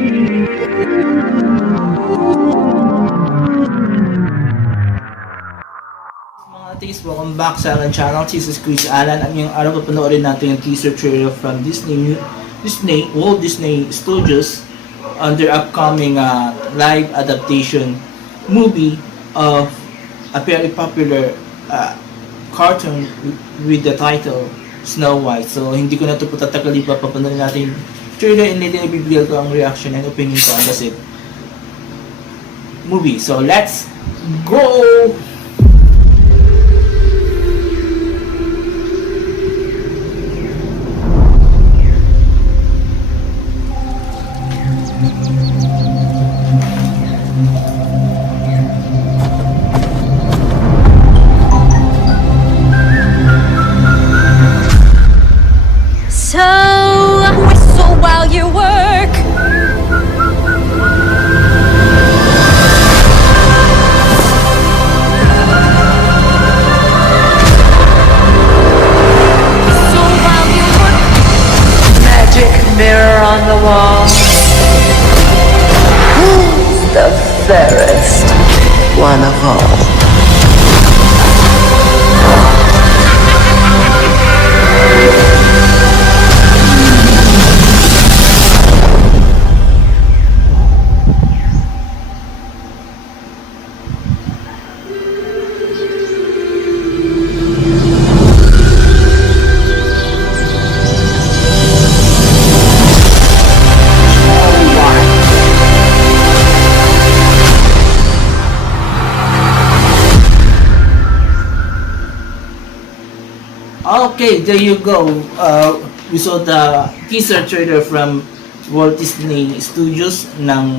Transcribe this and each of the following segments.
Mga tis, welcome back sa aking channel. This is Chris Alan. Ang ngayong araw papanoorin natin yung teaser trailer from Walt Disney Studios on their upcoming live adaptation movie of a very popular cartoon with the title Snow White. So hindi ko na ito patatagali pa, papanoorin natin trailer and later ibibigay ko ang reaction and opinion ko on the movie. So let's go! So, whistle while you work. Whistle while you work. Magic mirror on the wall. Who's the fairest one of all? Okay, there you go. We saw the teaser trailer from Walt Disney Studios ng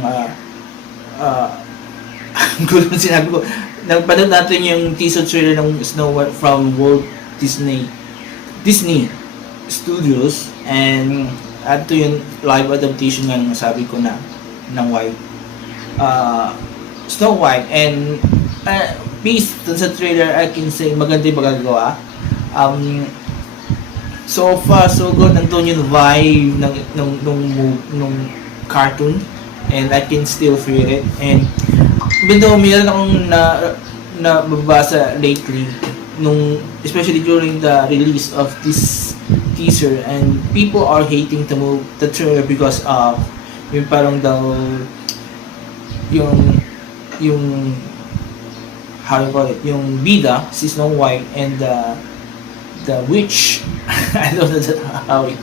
gulo na sinabi ko. Nagpanood natin yung teaser trailer ng Snow White from Walt Disney Studios, and ito yung live adaptation nga ng sabi ko na ng Snow White. And based dun sa trailer, I can say maganda yung magagawa. So far so good, nandun yung vibe nung cartoon, and I can still feel it. And even though meron akong nababasa lately, especially during the release of this teaser, and people are hating the trailer because of yung parang daw yung how you call it, yung bida, si Snow White, and the witch, I don't know how it,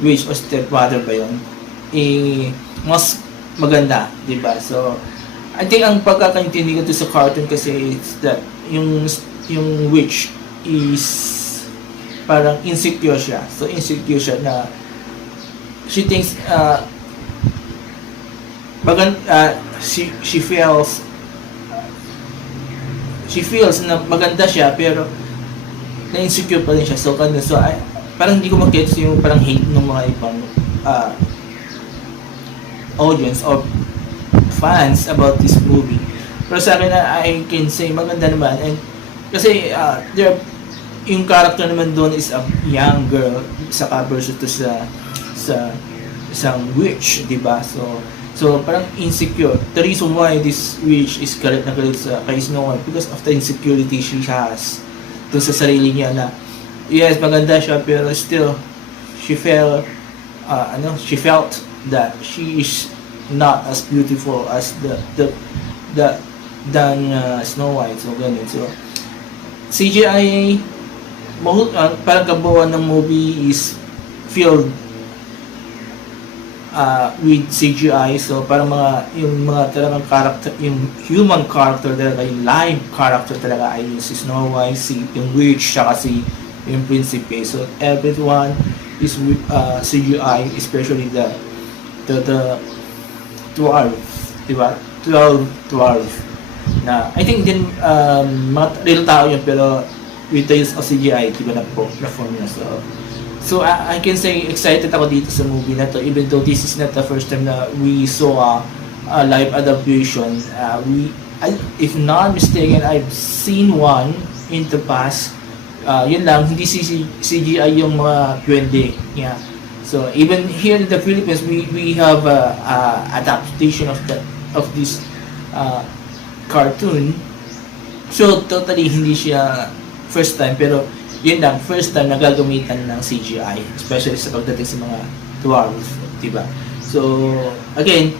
witch o stepmother ba yun, mas maganda, diba? So, I think ang pagkakaintindi ko to sa cartoon kasi it's that yung witch is parang insecure siya. So, insecure siya na she thinks she feels na maganda siya pero na-insecure pa rin siya. So parang hindi ko mag-gets yung parang hate ng mga ibang audience or fans about this movie. Pero sa akin, I can say maganda naman. And kasi yung character naman doon is a young girl saka versus to sa isang witch, diba? So parang insecure. The reason why this witch is galit na galit kay Snow White because of the insecurity she has dun sa sarili niya na yes, maganda siya pero still she felt that she is not as beautiful as than Snow White. So ganun. So CGI parang kabuuan ng movie is filled with CGI. So parang yung mga talagang character, yung human character talaga, yung live character talaga ay yung si Snow White, yung witch, saka yung prinsipe. So everyone is with CGI, especially the dwarf, diba? 12 dwarf na I think din mga real tao yun pero with the use of CGI, diba, na form na. So I can say excited ako dito sa movie na to, even though this is not the first time na we saw a live adaptation. If not mistaken, I've seen one in the past. Yun lang, hindi CGI yung mga duwende. Yeah. So even here in the Philippines, we have a adaptation of this uh, cartoon. So totally hindi siya first time, pero yun lang, first time na gagamitan ng CGI, especially sa pagdating sa mga dwarf, diba? So again,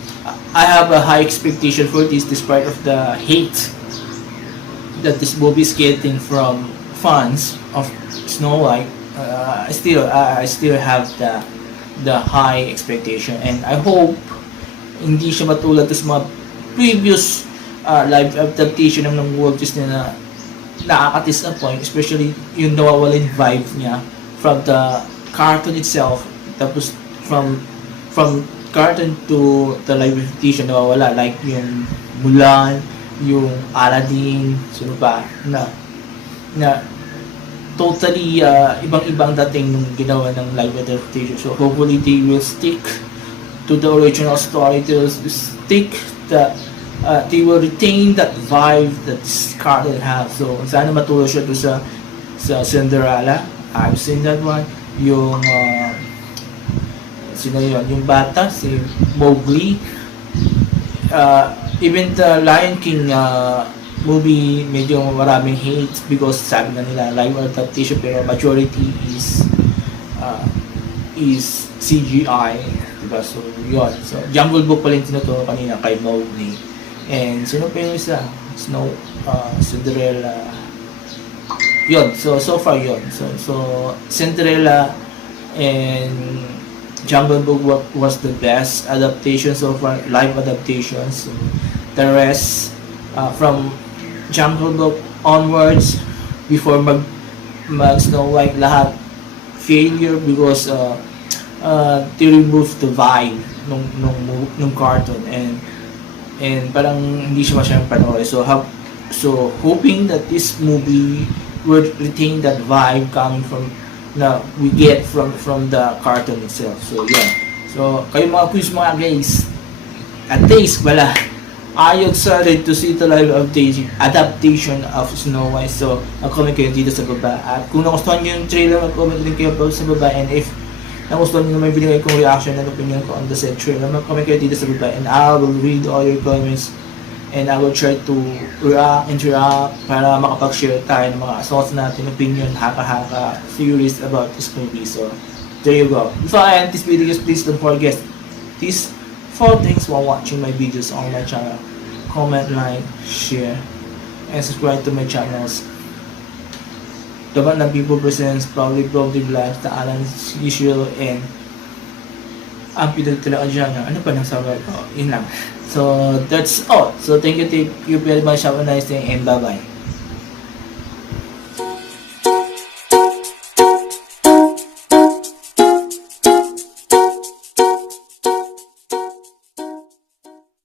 I have a high expectation for this despite of the hate that this movie is getting from fans of Snow White. I still have the high expectation, and I hope hindi siya matulad sa mga previous live adaptation ng Walt Disney na nakaka-disappoint, especially yung nawawala yung vibe niya from the cartoon itself, tapos from cartoon to the live adaptation nawawala, like yung Mulan, yung Aladdin, sino pa na totally ibang-ibang dating nung ginawa ng live adaptation. So hopefully they will stick to the original story, they will they will retain that vibe that Scarlett has. So sana matulad siya doon sa Cinderella. I've seen that one. Yung sino yun? Yung bata, si Mowgli. Even the Lion King movie, medyo maraming hate because sabi na nila live adaptation, pero majority is CGI, diba? So yun, so Jungle Book pala yung tinuturo kanina kay Mowgli, and sino pa yung isa? Cinderella, yun, so far yun, so Cinderella and Jungle Book was the best adaptation so far, live adaptations. The rest from Jungle Book onwards, before mag Snow White, lahat failure because they removed the vibe nung cartoon, and parang hindi siya masyadong panoorin. So hoping that this movie will retain that vibe coming from na we get from the cartoon itself. So yeah. So kayo mga quiz mga guys, at least wala, are you excited to see the live adaptation of Snow White? So mag-comment kayo dito sa baba, at kung nagustuhan nyo yung trailer, mag-comment din kayo sa baba, and if nagustuhan nyo naman binigay kong reaction and opinion ko on the said trailer, mag-comment kayo dito sa baba, and I will read all your comments, and I will try to interact para makapag-share tayo ng mga thoughts natin, opinion, haka-haka, theories about this movie. So, there you go. Before I end this video, please don't forget these 4 things while watching my videos on my channel. Comment, like, share, and subscribe to my channels. Dapat ng People Presents, Proudly Vlogs, The Alan's Usual, and ang pinagtala ka dyan. Ano pa nang sabi ko? Yun lang. So, that's all. So, thank you very much. Have a nice day, and bye-bye.